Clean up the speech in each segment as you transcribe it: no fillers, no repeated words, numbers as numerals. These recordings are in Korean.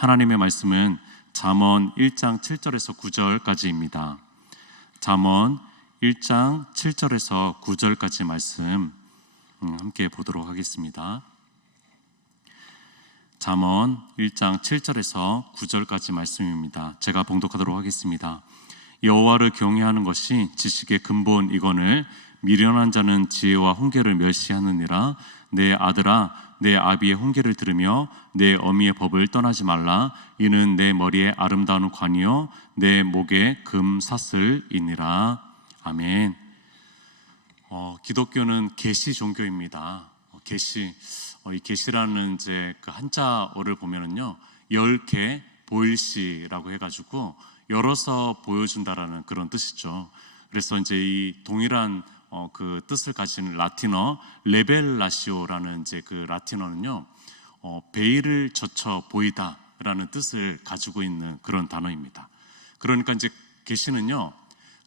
하나님의 말씀은 잠언 1장 7절에서 9절까지입니다. 잠언 1장 7절에서 9절까지 말씀 함께 보도록 하겠습니다. 잠언 1장 7절에서 9절까지 말씀입니다. 제가 봉독하도록 하겠습니다. 여호와를 경외하는 것이 지식의 근본이거늘 미련한 자는 지혜와 훈계를 멸시하느니라. 내 아들아, 내 아비의 훈계를 들으며 내 어미의 법을 떠나지 말라. 이는 내 머리에 아름다운 관이요 내 목에 금사슬이니라. 아멘. 기독교는 계시 종교입니다. 이 계시라는 이제 그 한자어를 보면은요, 10개 보일시라고 해가지고 열어서 보여준다라는 그런 뜻이죠. 그래서 이제 이 동일한 그 뜻을 가진 라틴어 레벨라시오라는 이제 그 라틴어는요, 베일을 젖혀 보이다라는 뜻을 가지고 있는 그런 단어입니다. 그러니까 이제 계시는요,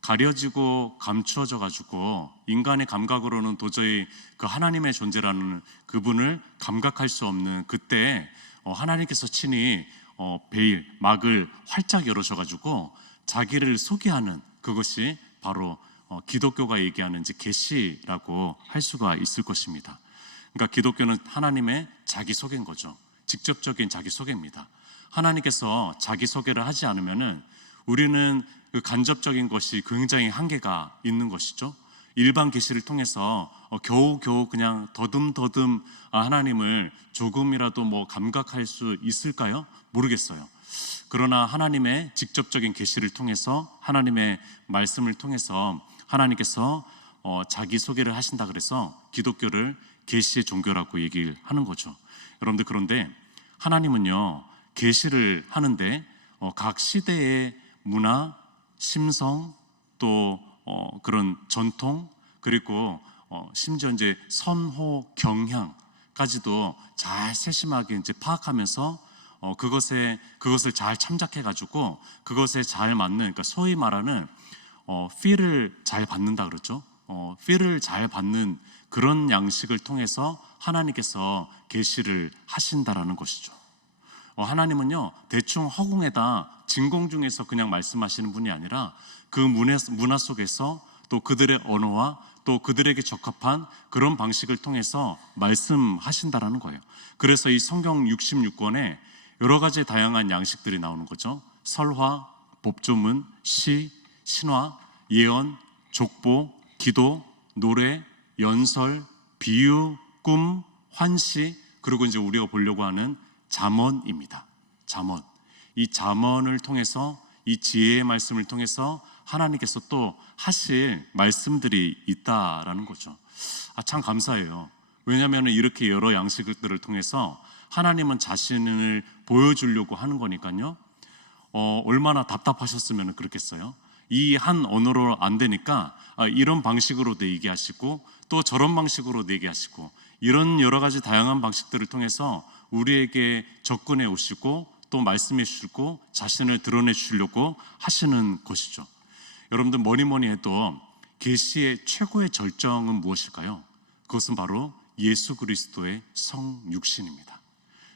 가려지고 감추어져 가지고 인간의 감각으로는 도저히 그 하나님의 존재라는 그분을 감각할 수 없는 그때 하나님께서 친히 베일, 막을 활짝 열으셔 가지고 자기를 소개하는 그것이 바로 기독교가 얘기하는 이제 계시라고 할 수가 있을 것입니다. 그러니까 기독교는 하나님의 자기 소개인 거죠. 직접적인 자기 소개입니다. 하나님께서 자기 소개를 하지 않으면은 우리는 그 간접적인 것이 굉장히 한계가 있는 것이죠. 일반 계시를 통해서 겨우겨우 그냥 더듬더듬 하나님을 조금이라도 뭐 감각할 수 있을까요? 모르겠어요. 그러나 하나님의 직접적인 계시를 통해서 하나님의 말씀을 통해서 하나님께서 자기 소개를 하신다 그래서 기독교를 계시의 종교라고 얘기를 하는 거죠. 여러분들, 그런데 하나님은요, 계시를 하는데 각 시대의 문화, 심성, 또 그런 전통, 그리고 심지어 이제 선호, 경향까지도 잘 세심하게 이제 파악하면서 그것을 잘 참작해가지고 그것에 잘 맞는, 그러니까 소위 말하는 feel을 잘 받는다 그러죠. feel을 잘 받는 그런 양식을 통해서 하나님께서 계시를 하신다라는 것이죠. 하나님은요, 대충 허공에다 진공 중에서 그냥 말씀하시는 분이 아니라 그 문화 속에서 또 그들의 언어와 또 그들에게 적합한 그런 방식을 통해서 말씀하신다라는 거예요. 그래서 이 성경 66권에 여러 가지 다양한 양식들이 나오는 거죠. 설화, 법조문, 시, 신화, 예언, 족보, 기도, 노래, 연설, 비유, 꿈, 환시, 그리고 이제 우리가 보려고 하는 잠언입니다. 잠언. 이 잠언을 통해서, 이 지혜의 말씀을 통해서 하나님께서 또 하실 말씀들이 있다라는 거죠. 참 감사해요. 왜냐하면 이렇게 여러 양식들을 통해서 하나님은 자신을 보여주려고 하는 거니까요. 얼마나 답답하셨으면 그렇겠어요. 이 한 언어로 안 되니까 이런 방식으로도 얘기하시고 또 저런 방식으로도 얘기하시고, 이런 여러 가지 다양한 방식들을 통해서 우리에게 접근해 오시고 또 말씀해 주시고 자신을 드러내 주시려고 하시는 것이죠. 여러분들, 뭐니 해도 계시의 최고의 절정은 무엇일까요? 그것은 바로 예수 그리스도의 성육신입니다.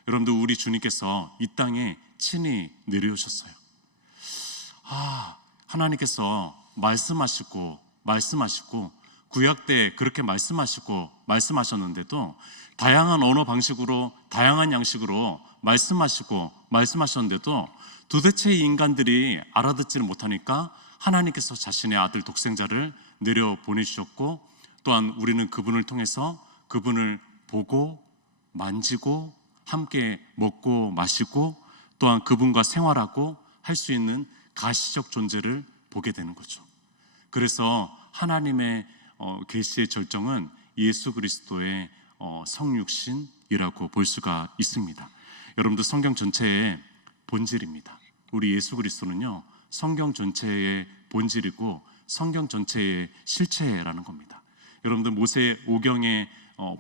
여러분들, 우리 주님께서 이 땅에 친히 내려오셨어요. 하나님께서 말씀하시고 구약 때 그렇게 말씀하셨는데도 다양한 언어 방식으로, 다양한 양식으로 말씀하셨는데도 도대체 이 인간들이 알아듣지를 못하니까 하나님께서 자신의 아들 독생자를 내려 보내주셨고, 또한 우리는 그분을 통해서 그분을 보고 만지고 함께 먹고 마시고 또한 그분과 생활하고 할 수 있는 가시적 존재를 보게 되는 거죠. 그래서 하나님의 계시의 절정은 예수 그리스도의 성육신이라고 볼 수가 있습니다. 여러분들, 성경 전체의 본질입니다. 우리 예수 그리스도는요, 성경 전체의 본질이고 성경 전체의 실체라는 겁니다. 여러분들, 모세 오경의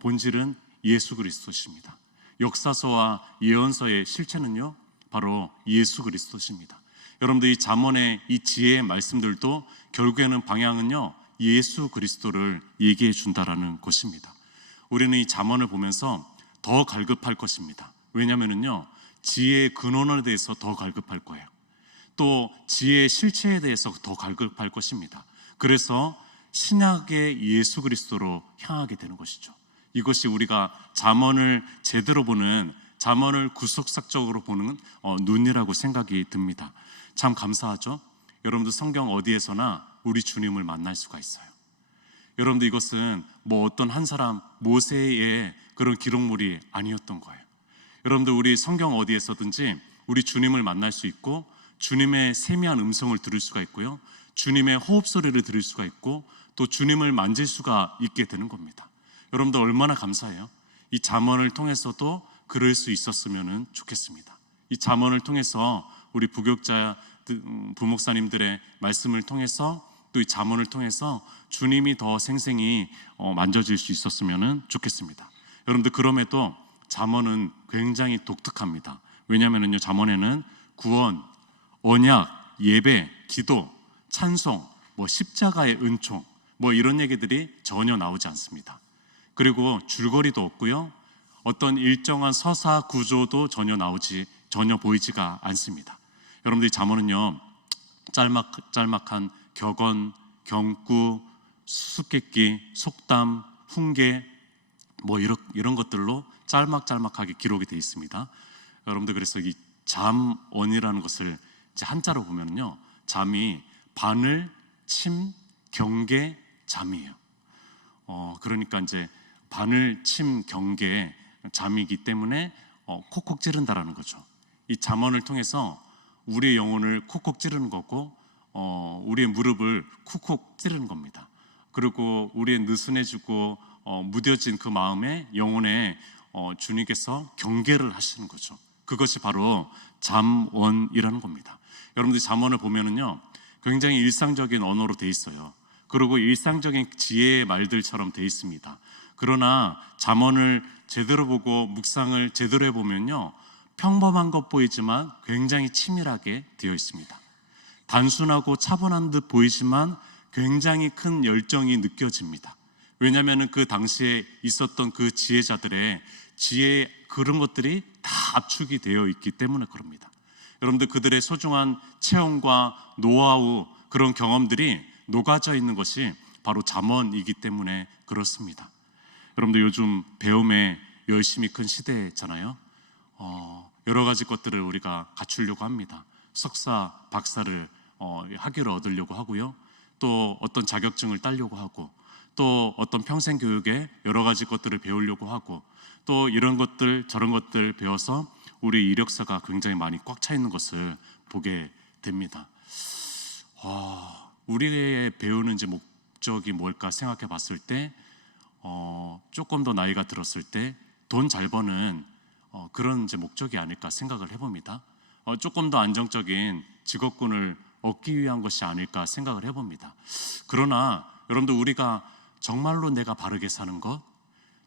본질은 예수 그리스도십니다. 역사서와 예언서의 실체는요, 바로 예수 그리스도십니다. 여러분들, 이 잠언의 이 지혜의 말씀들도 결국에는 방향은요, 예수 그리스도를 얘기해 준다라는 것입니다. 우리는 이 잠언을 보면서 더 갈급할 것입니다. 왜냐하면요, 지혜의 근원에 대해서 더 갈급할 거예요. 또 지혜의 실체에 대해서 더 갈급할 것입니다. 그래서 신약의 예수 그리스도로 향하게 되는 것이죠. 이것이 우리가 잠언을 제대로 보는, 잠언을 구속사적으로 보는 눈이라고 생각이 듭니다. 참 감사하죠. 여러분들 성경 어디에서나 우리 주님을 만날 수가 있어요. 여러분들 이것은 뭐 어떤 한 사람 모세의 그런 기록물이 아니었던 거예요. 여러분들 우리 성경 어디에서든지 우리 주님을 만날 수 있고, 주님의 세미한 음성을 들을 수가 있고요, 주님의 호흡 소리를 들을 수가 있고, 또 주님을 만질 수가 있게 되는 겁니다. 여러분들 얼마나 감사해요. 이 잠언을 통해서도 그럴 수 있었으면 좋겠습니다. 이 잠언을 통해서 우리 부교육자 부목사님들의 말씀을 통해서, 또 이 잠언을 통해서 주님이 더 생생히 만져질 수 있었으면 좋겠습니다. 여러분들 그럼에도 잠언은 굉장히 독특합니다. 왜냐하면요, 잠언에는 구원, 언약, 예배, 기도, 찬송, 십자가의 은총, 이런 얘기들이 전혀 나오지 않습니다. 그리고 줄거리도 없고요, 어떤 일정한 서사 구조도 전혀 보이지가 않습니다. 여러분들이 잠언은요, 짤막한 격언, 경구, 수수께끼, 속담, 훈계 이런 것들로 짤막하게 기록이 되어 있습니다. 여러분들 그래서 이 잠언이라는 것을 이제 한자로 보면요, 잠이 바늘, 침, 경계, 잠이에요. 그러니까 이제 바늘, 침, 경계, 잠이기 때문에 콕콕 찌른다라는 거죠. 이 잠언을 통해서 우리의 영혼을 콕콕 찌르는 거고, 우리의 무릎을 쿡쿡 찌르는 겁니다. 그리고 우리의 느슨해지고 무뎌진 그 마음에, 영혼에 주님께서 경계를 하시는 거죠. 그것이 바로 잠언이라는 겁니다. 여러분들이 잠언을 보면은요, 굉장히 일상적인 언어로 돼 있어요. 그리고 일상적인 지혜의 말들처럼 돼 있습니다. 그러나 잠언을 제대로 보고 묵상을 제대로 해보면요, 평범한 것 보이지만 굉장히 치밀하게 되어 있습니다. 단순하고 차분한 듯 보이지만 굉장히 큰 열정이 느껴집니다. 왜냐하면 그 당시에 있었던 그 지혜자들의 지혜, 그런 것들이 다 압축이 되어 있기 때문에 그럽니다. 여러분들 그들의 소중한 체험과 노하우, 그런 경험들이 녹아져 있는 것이 바로 잠언이기 때문에 그렇습니다. 여러분들 요즘 배움에 열심히 큰 시대잖아요. 여러 가지 것들을 우리가 갖추려고 합니다. 석사, 박사를 학위를 얻으려고 하고요, 또 어떤 자격증을 따려고 하고, 또 어떤 평생 교육에 여러 가지 것들을 배우려고 하고, 또 이런 것들 저런 것들 배워서 우리 이력서가 굉장히 많이 꽉 차 있는 것을 보게 됩니다. 우리의 배우는 이제 목적이 뭘까 생각해 봤을 때, 조금 더 나이가 들었을 때 돈 잘 버는 그런 이제 목적이 아닐까 생각을 해봅니다. 조금 더 안정적인 직업군을 얻기 위한 것이 아닐까 생각을 해봅니다. 그러나 여러분들 우리가 정말로 내가 바르게 사는 것,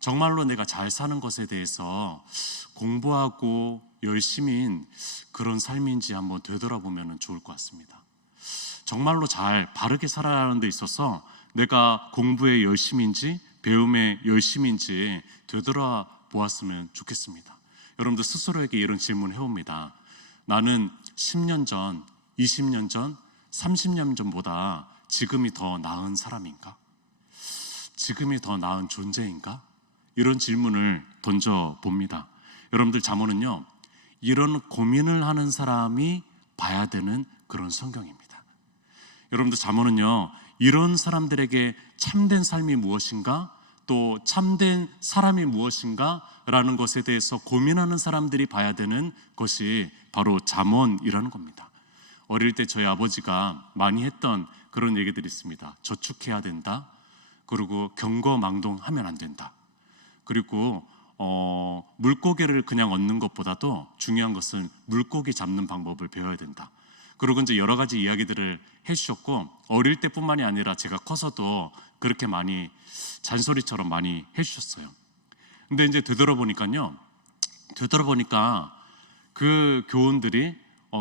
정말로 내가 잘 사는 것에 대해서 공부하고 열심인 그런 삶인지 한번 되돌아보면 좋을 것 같습니다. 정말로 잘 바르게 살아가는 데 있어서 내가 공부에 열심인지 배움에 열심인지 되돌아보았으면 좋겠습니다. 여러분들 스스로에게 이런 질문을 해봅니다. 나는 10년 전, 20년 전, 30년 전보다 지금이 더 나은 사람인가? 지금이 더 나은 존재인가? 이런 질문을 던져봅니다. 여러분들 잠언은요, 이런 고민을 하는 사람이 봐야 되는 그런 성경입니다. 여러분들 잠언은요, 이런 사람들에게 참된 삶이 무엇인가, 또 참된 사람이 무엇인가 라는 것에 대해서 고민하는 사람들이 봐야 되는 것이 바로 잠언이라는 겁니다. 어릴 때 저희 아버지가 많이 했던 그런 얘기들이 있습니다. 저축해야 된다, 그리고 경거망동하면 안 된다, 그리고 물고기를 그냥 얻는 것보다도 중요한 것은 물고기 잡는 방법을 배워야 된다. 그리고 이제 여러 가지 이야기들을 해주셨고, 어릴 때뿐만이 아니라 제가 커서도 그렇게 많이 잔소리처럼 많이 해주셨어요. 근데 이제 되돌아보니까 그 교훈들이,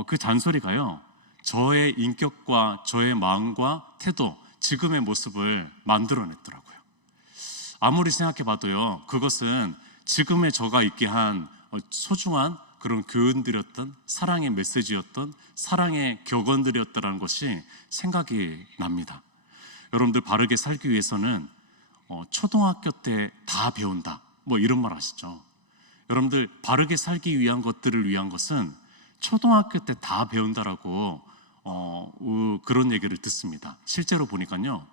그 잔소리가요, 저의 인격과 저의 마음과 태도, 지금의 모습을 만들어냈더라고요. 아무리 생각해봐도요, 그것은 지금의 저가 있게 한 소중한 그런 교훈들이었던, 사랑의 메시지였던, 사랑의 격언들이었다는 것이 생각이 납니다. 여러분들, 바르게 살기 위해서는 초등학교 때 다 배운다, 뭐 이런 말 아시죠? 여러분들, 바르게 살기 위한 것들을 위한 것은 초등학교 때 다 배운다라고 그런 얘기를 듣습니다. 실제로 보니까요,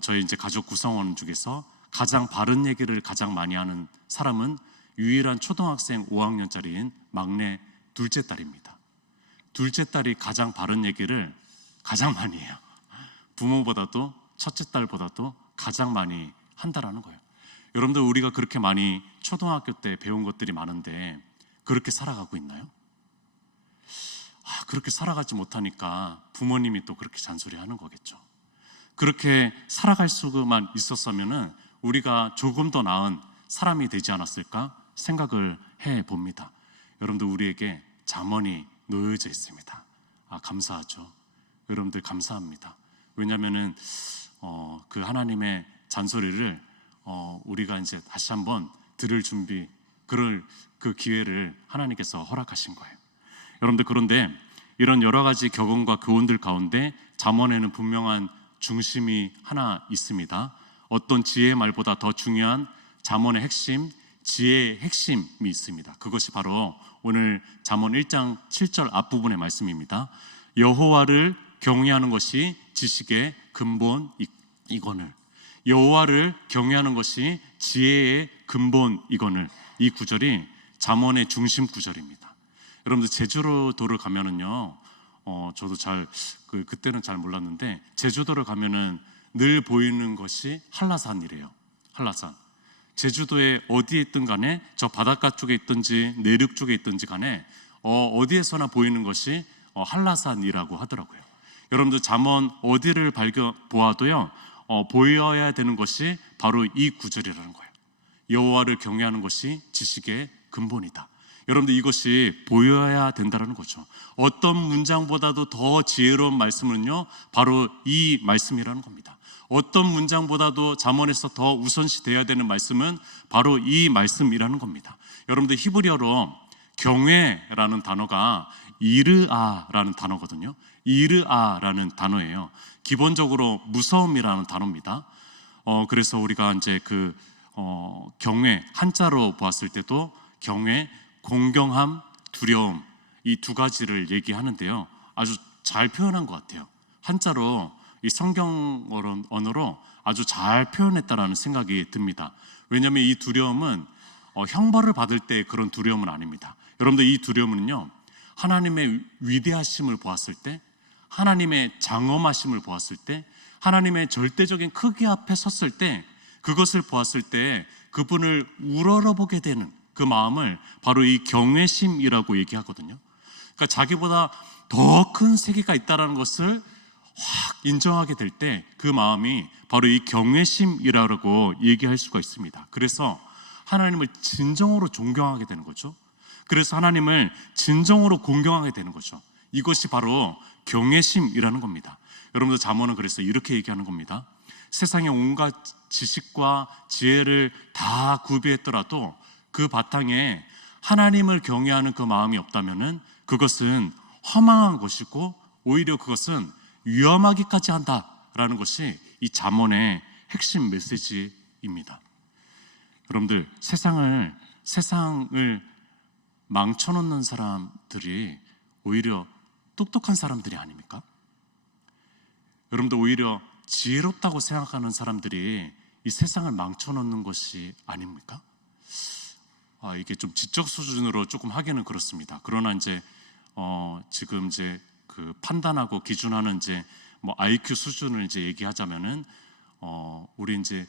저희 이제 가족 구성원 중에서 가장 바른 얘기를 가장 많이 하는 사람은 유일한 초등학생 5학년짜리인 막내 둘째 딸입니다. 둘째 딸이 가장 바른 얘기를 가장 많이 해요. 부모보다도 첫째 딸보다도 가장 많이 한다라는 거예요. 여러분들, 우리가 그렇게 많이 초등학교 때 배운 것들이 많은데 그렇게 살아가고 있나요? 그렇게 살아가지 못하니까 부모님이 또 그렇게 잔소리하는 거겠죠. 그렇게 살아갈 수만 있었으면은 우리가 조금 더 나은 사람이 되지 않았을까 생각을 해봅니다. 여러분들, 우리에게 잠언이 놓여져 있습니다. 감사하죠. 여러분들, 감사합니다. 왜냐하면은 그 하나님의 잔소리를 우리가 이제 다시 한번 들을 준비, 그럴 그 기회를 하나님께서 허락하신 거예요. 여러분들, 그런데 이런 여러 가지 격언과 교훈들 가운데 잠언에는 분명한 중심이 하나 있습니다. 어떤 지혜의 말보다 더 중요한 잠언의 핵심, 지혜의 핵심이 있습니다. 그것이 바로 오늘 잠언 1장 7절 앞부분의 말씀입니다. 여호와를 경외하는 것이 지식의 근본이거늘. 여호와를 경외하는 것이 지혜의 근본이거늘. 이 구절이 잠언의 중심 구절입니다. 여러분들, 제주도를 가면은요, 저도 그때는 잘 몰랐는데 제주도를 가면은 늘 보이는 것이 한라산이래요. 한라산. 제주도에 어디에 있든 간에, 저 바닷가 쪽에 있든지 내륙 쪽에 있든지 간에 어디에서나 보이는 것이 한라산이라고 하더라고요. 여러분들, 잠언 어디를 보아도요, 보여야 되는 것이 바로 이 구절이라는 거예요. 여호와를 경외하는 것이 지식의 근본이다. 여러분들, 이것이 보여야 된다는 거죠. 어떤 문장보다도 더 지혜로운 말씀은요, 바로 이 말씀이라는 겁니다. 어떤 문장보다도 잠언에서 더 우선시 되어야 되는 말씀은 바로 이 말씀이라는 겁니다. 여러분들, 히브리어로 경외라는 단어가 이르아라는 단어거든요. 이르아라는 단어예요. 기본적으로 무서움이라는 단어입니다. 그래서 우리가 이제 경외, 한자로 보았을 때도 경외, 공경함, 두려움, 이 두 가지를 얘기하는데요, 아주 잘 표현한 것 같아요. 한자로, 이 성경 언어로 아주 잘 표현했다라는 생각이 듭니다. 왜냐하면 이 두려움은 형벌을 받을 때 그런 두려움은 아닙니다. 여러분들, 이 두려움은요, 하나님의 위대하심을 보았을 때, 하나님의 장엄하심을 보았을 때, 하나님의 절대적인 크기 앞에 섰을 때, 그것을 보았을 때 그분을 우러러보게 되는 그 마음을 바로 이 경외심이라고 얘기하거든요. 그러니까 자기보다 더 큰 세계가 있다는 것을 확 인정하게 될 때 그 마음이 바로 이 경외심이라고 얘기할 수가 있습니다. 그래서 하나님을 진정으로 존경하게 되는 거죠. 그래서 하나님을 진정으로 공경하게 되는 거죠. 이것이 바로 경외심이라는 겁니다. 여러분들, 잠언은 그래서 이렇게 얘기하는 겁니다. 세상의 온갖 지식과 지혜를 다 구비했더라도 그 바탕에 하나님을 경외하는 그 마음이 없다면은 그것은 허망한 것이고 오히려 그것은 위험하기까지 한다라는 것이 이 잠언의 핵심 메시지입니다. 여러분들, 세상을 망쳐놓는 사람들이 오히려 똑똑한 사람들이 아닙니까? 여러분들, 오히려 지혜롭다고 생각하는 사람들이 이 세상을 망쳐놓는 것이 아닙니까? 이게 좀 지적 수준으로 조금 하기는 그렇습니다. 그러나 이제 지금 이제 그 판단하고 기준하는 이제 뭐 IQ 수준을 이제 얘기하자면은 우리 이제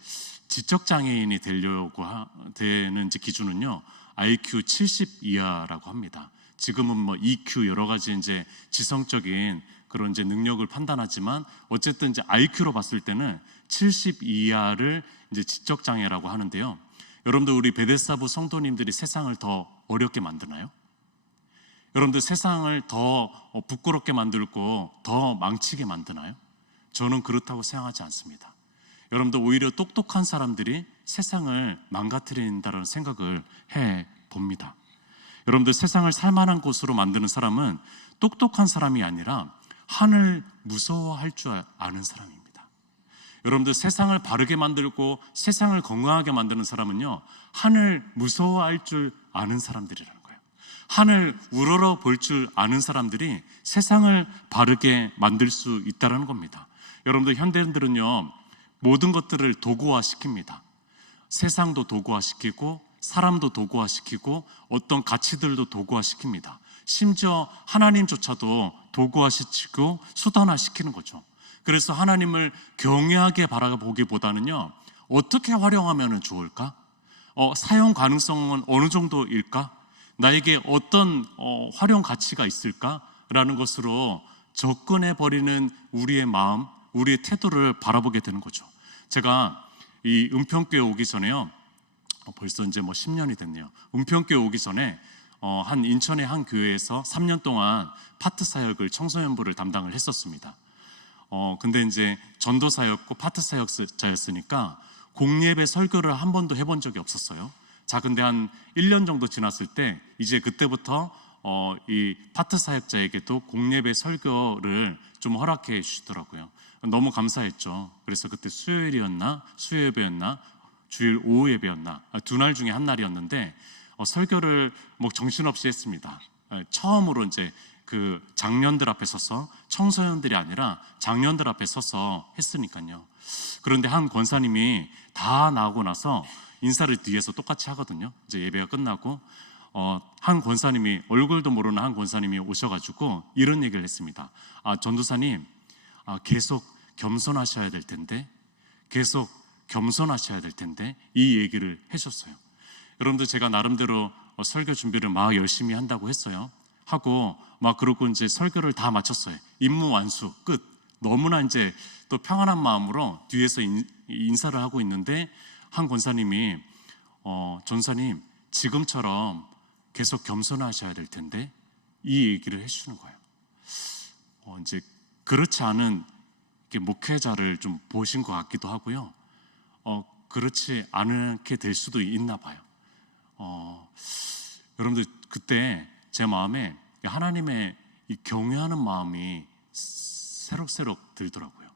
지적 장애인이 되려고 되는 이제 기준은요, IQ 70 이하라고 합니다. 지금은 뭐 EQ 여러 가지 이제 지성적인 그런 이제 능력을 판단하지만 어쨌든 이제 IQ로 봤을 때는 70 이하를 이제 지적 장애라고 하는데요. 여러분들, 우리 베데스다부 성도님들이 세상을 더 어렵게 만드나요? 여러분들, 세상을 더 부끄럽게 만들고 더 망치게 만드나요? 저는 그렇다고 생각하지 않습니다. 여러분들, 오히려 똑똑한 사람들이 세상을 망가뜨린다는 생각을 해봅니다. 여러분들 세상을 살만한 곳으로 만드는 사람은 똑똑한 사람이 아니라 하늘 무서워할 줄 아는 사람입니다. 여러분들 세상을 바르게 만들고 세상을 건강하게 만드는 사람은요, 하늘 무서워할 줄 아는 사람들이라는 거예요. 하늘 우러러 볼 줄 아는 사람들이 세상을 바르게 만들 수 있다는 겁니다. 여러분들 현대인들은요, 모든 것들을 도구화시킵니다. 세상도 도구화시키고 사람도 도구화시키고 어떤 가치들도 도구화시킵니다. 심지어 하나님조차도 도구화시키고 수단화시키는 거죠. 그래서 하나님을 경외하게 바라보기보다는요, 어떻게 활용하면 좋을까? 사용 가능성은 어느 정도일까? 나에게 어떤 활용 가치가 있을까? 라는 것으로 접근해버리는 우리의 마음, 우리의 태도를 바라보게 되는 거죠. 제가 이 은평교회 오기 전에요, 벌써 이제 10년이 됐네요. 은평교회 오기 전에 한 인천의 한 교회에서 3년 동안 파트 사역을 청소년부를 담당을 했었습니다. 근데 이제 전도사였고 파트 사역자였으니까 공예배 설교를 한 번도 해본 적이 없었어요. 자, 근데 한 1년 정도 지났을 때 이제 그때부터 이 파트 사역자에게도 공예배 설교를 좀 허락해 주시더라고요. 너무 감사했죠. 그래서 그때 수요예배였나 주일 오후 예배였나 두 날 중에 한 날이었는데 설교를 정신없이 했습니다. 처음으로 이제 그 장년들 앞에 서서, 청소년들이 아니라 장년들 앞에 서서 했으니까요. 그런데 한 권사님이 다 나오고 나서 인사를 뒤에서 똑같이 하거든요. 이제 예배가 끝나고 한 권사님이, 얼굴도 모르는 한 권사님이 오셔가지고 이런 얘기를 했습니다. 전도사님, 계속 겸손하셔야 될 텐데, 계속 겸손하셔야 될 텐데, 이 얘기를 해줬어요. 여러분들, 제가 나름대로 설교 준비를 막 열심히 한다고 했어요. 하고 그러고 이제 설교를 다 마쳤어요. 임무 완수 끝. 너무나 이제 또 평안한 마음으로 뒤에서 인사를 하고 있는데 한 권사님이 전사님, 지금처럼 계속 겸손하셔야 될 텐데, 이 얘기를 해주는 거예요. 이제 그렇지 않은 목회자를 좀 보신 것 같기도 하고요. 그렇지 않게 될 수도 있나 봐요. 여러분들, 그때 제 마음에 하나님의 이 경외하는 마음이 새록새록 들더라고요.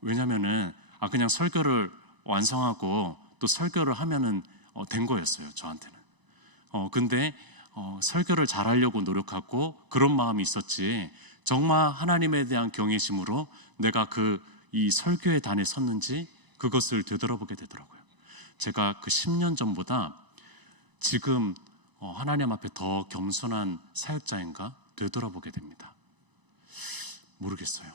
왜냐면은 그냥 설교를 완성하고 또 설교를 하면은 된 거였어요, 저한테는. 근데 설교를 잘하려고 노력하고 그런 마음이 있었지, 정말 하나님에 대한 경외심으로 내가 이 설교의 단에 섰는지 그것을 되돌아보게 되더라고요. 제가 그 10년 전보다 지금 하나님 앞에 더 겸손한 사역자인가 되돌아보게 됩니다. 모르겠어요.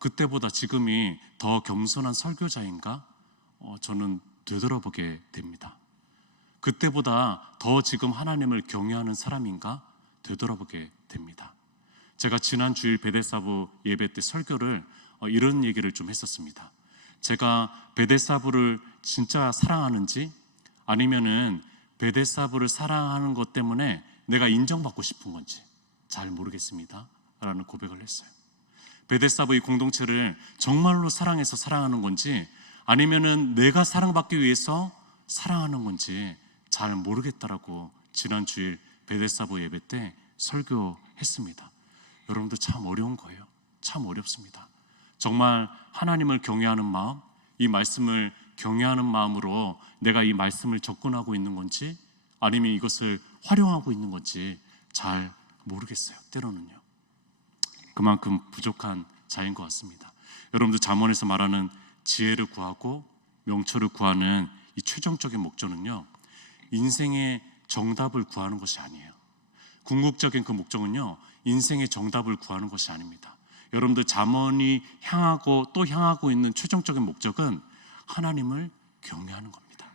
그때보다 지금이 더 겸손한 설교자인가 저는 되돌아보게 됩니다. 그때보다 더 지금 하나님을 경외하는 사람인가 되돌아보게 됩니다. 제가 지난 주일 베데사부 예배 때 설교를 이런 얘기를 좀 했었습니다. 제가 베데사부를 진짜 사랑하는지, 아니면은 베데사부를 사랑하는 것 때문에 내가 인정받고 싶은 건지 잘 모르겠습니다 라는 고백을 했어요. 베데사부 이 공동체를 정말로 사랑해서 사랑하는 건지, 아니면은 내가 사랑받기 위해서 사랑하는 건지 잘 모르겠다라고 지난 주일 베데사부 예배 때 설교했습니다. 여러분들, 참 어려운 거예요. 참 어렵습니다. 정말 하나님을 경외하는 마음, 이 말씀을 경외하는 마음으로 내가 이 말씀을 접근하고 있는 건지, 아니면 이것을 활용하고 있는 건지 잘 모르겠어요. 때로는요. 그만큼 부족한 자인 것 같습니다. 여러분들, 잠언에서 말하는 지혜를 구하고 명철을 구하는 이 최종적인 목적은요, 인생의 정답을 구하는 것이 아니에요. 궁극적인 그 목적은요, 인생의 정답을 구하는 것이 아닙니다. 여러분들, 잠언이 향하고 또 향하고 있는 최종적인 목적은 하나님을 경외하는 겁니다.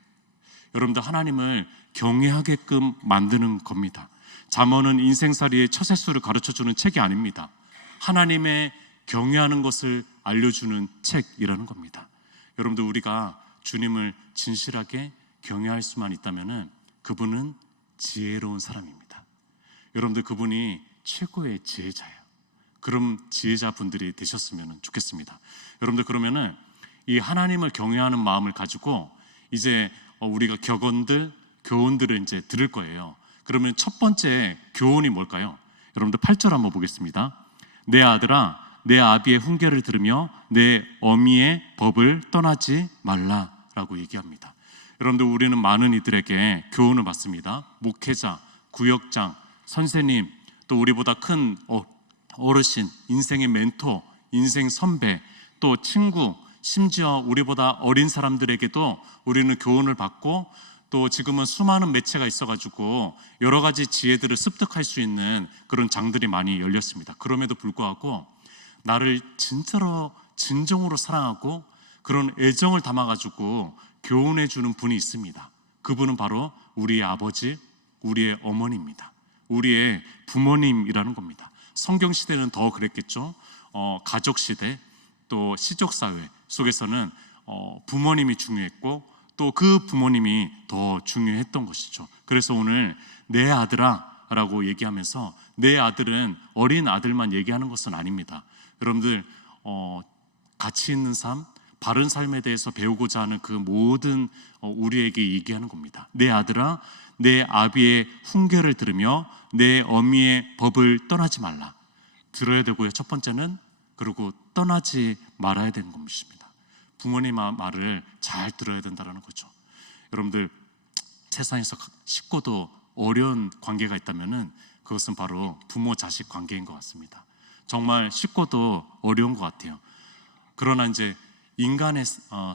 여러분들, 하나님을 경외하게끔 만드는 겁니다. 잠언은 인생살이의 처세수를 가르쳐주는 책이 아닙니다. 하나님의 경외하는 것을 알려주는 책이라는 겁니다. 여러분들, 우리가 주님을 진실하게 경외할 수만 있다면 그분은 지혜로운 사람입니다. 여러분들, 그분이 최고의 지혜자예요. 그럼 지혜자분들이 되셨으면 좋겠습니다. 여러분들, 그러면은 이 하나님을 경외하는 마음을 가지고 이제 우리가 격언들, 교훈들을 이제 들을 거예요. 그러면 첫 번째 교훈이 뭘까요? 여러분들 8절 한번 보겠습니다. 내 아들아, 내 아비의 훈계를 들으며 내 어미의 법을 떠나지 말라라고 얘기합니다. 여러분들, 우리는 많은 이들에게 교훈을 받습니다. 목회자, 구역장, 선생님, 또 우리보다 큰 어르신, 인생의 멘토, 인생 선배, 또 친구, 심지어 우리보다 어린 사람들에게도 우리는 교훈을 받고, 또 지금은 수많은 매체가 있어가지고 여러 가지 지혜들을 습득할 수 있는 그런 장들이 많이 열렸습니다. 그럼에도 불구하고 나를 진정으로 사랑하고 그런 애정을 담아가지고 교훈해 주는 분이 있습니다. 그분은 바로 우리의 아버지, 우리의 어머니입니다. 우리의 부모님이라는 겁니다. 성경시대는 더 그랬겠죠. 가족시대, 또 시족사회 속에서는 부모님이 중요했고 또 그 부모님이 더 중요했던 것이죠. 그래서 오늘 내 아들아 라고 얘기하면서 내 아들은 어린 아들만 얘기하는 것은 아닙니다. 여러분들, 가치 있는 삶, 바른 삶에 대해서 배우고자 하는 그 모든 우리에게 얘기하는 겁니다. 내 아들아, 내 아비의 훈계를 들으며 내 어미의 법을 떠나지 말라. 들어야 되고요. 첫 번째는, 그리고 떠나지 말아야 되는 것입니다. 부모님 말을 잘 들어야 된다는 거죠. 여러분들, 세상에서 쉽고도 어려운 관계가 있다면 그것은 바로 부모 자식 관계인 것 같습니다. 정말 쉽고도 어려운 것 같아요. 그러나 이제 인간의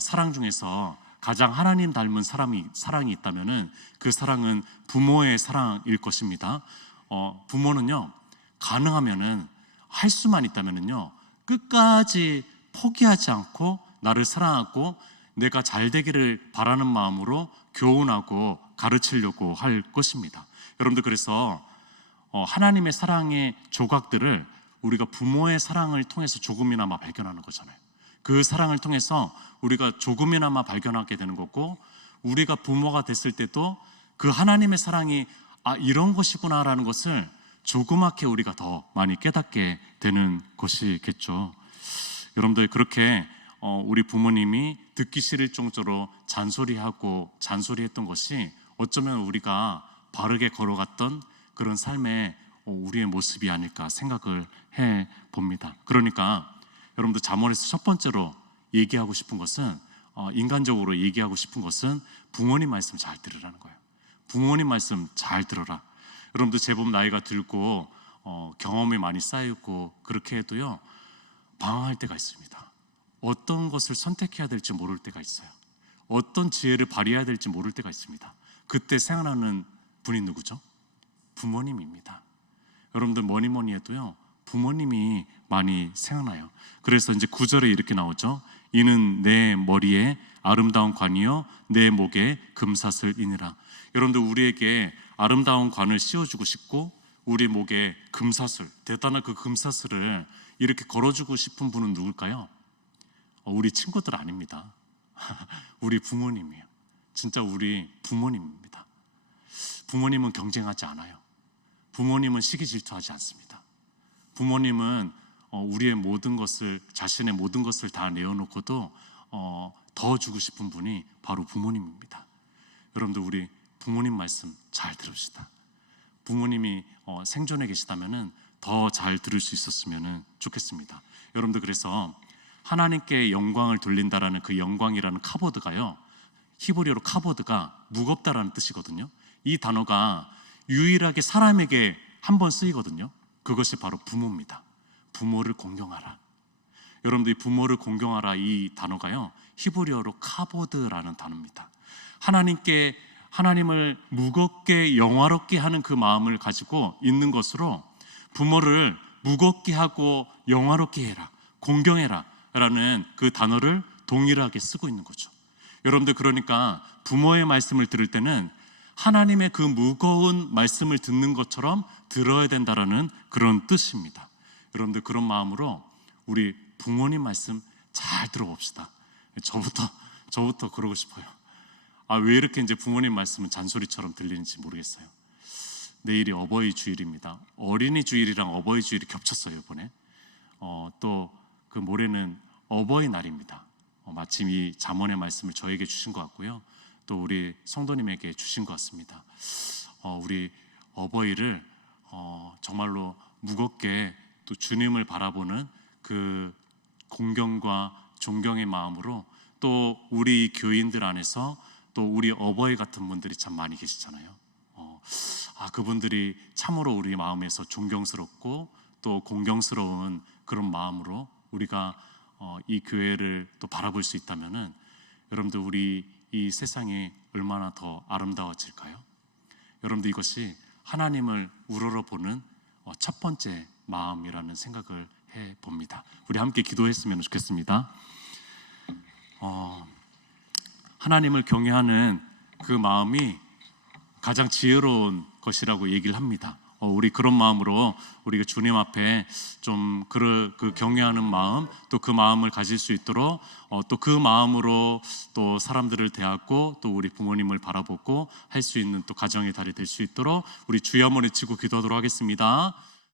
사랑 중에서 가장 하나님 닮은 사랑이 있다면 그 사랑은 부모의 사랑일 것입니다. 부모는요, 가능하면은, 할 수만 있다면은요, 끝까지 포기하지 않고 나를 사랑하고 내가 잘 되기를 바라는 마음으로 교훈하고 가르치려고 할 것입니다. 여러분들, 그래서 하나님의 사랑의 조각들을 우리가 부모의 사랑을 통해서 조금이나마 발견하는 거잖아요. 그 사랑을 통해서 우리가 조금이나마 발견하게 되는 거고, 우리가 부모가 됐을 때도 그 하나님의 사랑이 이런 것이구나라는 것을 조그맣게 우리가 더 많이 깨닫게 되는 것이겠죠. 여러분들, 그렇게 우리 부모님이 듣기 싫을 정도로 잔소리했던 것이 어쩌면 우리가 바르게 걸어갔던 그런 삶의 우리의 모습이 아닐까 생각을 해 봅니다. 그러니까 여러분들, 잠언에서 첫 번째로 얘기하고 싶은 것은, 인간적으로 얘기하고 싶은 것은 부모님 말씀 잘 들으라는 거예요. 부모님 말씀 잘 들어라. 여러분들, 제법 나이가 들고 경험이 많이 쌓이고 그렇게 해도요, 방황할 때가 있습니다. 어떤 것을 선택해야 될지 모를 때가 있어요. 어떤 지혜를 발휘해야 될지 모를 때가 있습니다. 그때 생각나는 분이 누구죠? 부모님입니다. 여러분들, 뭐니 해도요, 부모님이 많이 생각나요. 그래서 이제 9절에 이렇게 나오죠. 이는 내 머리에 아름다운 관이요 내 목에 금사슬이니라. 여러분들, 우리에게 아름다운 관을 씌워주고 싶고 우리 목에 금사슬, 대단한 그 금사슬을 이렇게 걸어주고 싶은 분은 누굴까요? 우리 친구들 아닙니다. 우리 부모님이에요. 진짜 우리 부모님입니다. 부모님은 경쟁하지 않아요. 부모님은 시기 질투하지 않습니다. 부모님은 우리의 모든 것을, 자신의 모든 것을 다 내어놓고도 더 주고 싶은 분이 바로 부모님입니다. 여러분들, 우리 부모님 말씀 잘 들읍시다. 부모님이 생존해 계시다면 더 잘 들을 수 있었으면 좋겠습니다. 여러분들, 그래서 하나님께 영광을 돌린다라는 그 영광이라는 카보드가요, 히브리어로 카보드가 무겁다라는 뜻이거든요. 이 단어가 유일하게 사람에게 한 번 쓰이거든요. 그것이 바로 부모입니다. 부모를 공경하라. 여러분들이 부모를 공경하라, 이 단어가요, 히브리어로 카보드라는 단어입니다. 하나님을 무겁게 영화롭게 하는 그 마음을 가지고 있는 것으로 부모를 무겁게 하고 영화롭게 해라, 공경해라 라는 그 단어를 동일하게 쓰고 있는 거죠. 여러분들, 그러니까 부모의 말씀을 들을 때는 하나님의 그 무거운 말씀을 듣는 것처럼 들어야 된다라는 그런 뜻입니다. 여러분들, 그런 마음으로 우리 부모님 말씀 잘 들어봅시다. 저부터 그러고 싶어요. 왜 이렇게 이제 부모님 말씀은 잔소리처럼 들리는지 모르겠어요. 내일이 어버이 주일입니다. 어린이 주일이랑 어버이 주일이 겹쳤어요, 이번에. 또 그 모레는 어버이날입니다. 마침 이 잠언의 말씀을 저에게 주신 것 같고요. 또 우리 성도님에게 주신 것 같습니다. 우리 어버이를 정말로 무겁게 또 주님을 바라보는 그 공경과 존경의 마음으로, 또 우리 교인들 안에서 또 우리 어버이 같은 분들이 참 많이 계시잖아요. 그분들이 참으로 우리 마음에서 존경스럽고 또 공경스러운 그런 마음으로 우리가 이 교회를 또 바라볼 수 있다면은, 여러분들 우리 이 세상이 얼마나 더 아름다워질까요? 여러분들 이것이 하나님을 우러러보는 첫 번째 마음이라는 생각을 해봅니다. 우리 함께 기도했으면 좋겠습니다. 하나님을 경외하는 그 마음이 가장 지혜로운 것이라고 얘기를 합니다. 우리 그런 마음으로 우리가 주님 앞에 좀 그 경외하는 마음, 또 그 마음을 가질 수 있도록, 또 그 마음으로 또 사람들을 대하고 또 우리 부모님을 바라보고 할 수 있는 또 가정의 달이 될 수 있도록 우리 주여 한번 외치고 기도하도록 하겠습니다.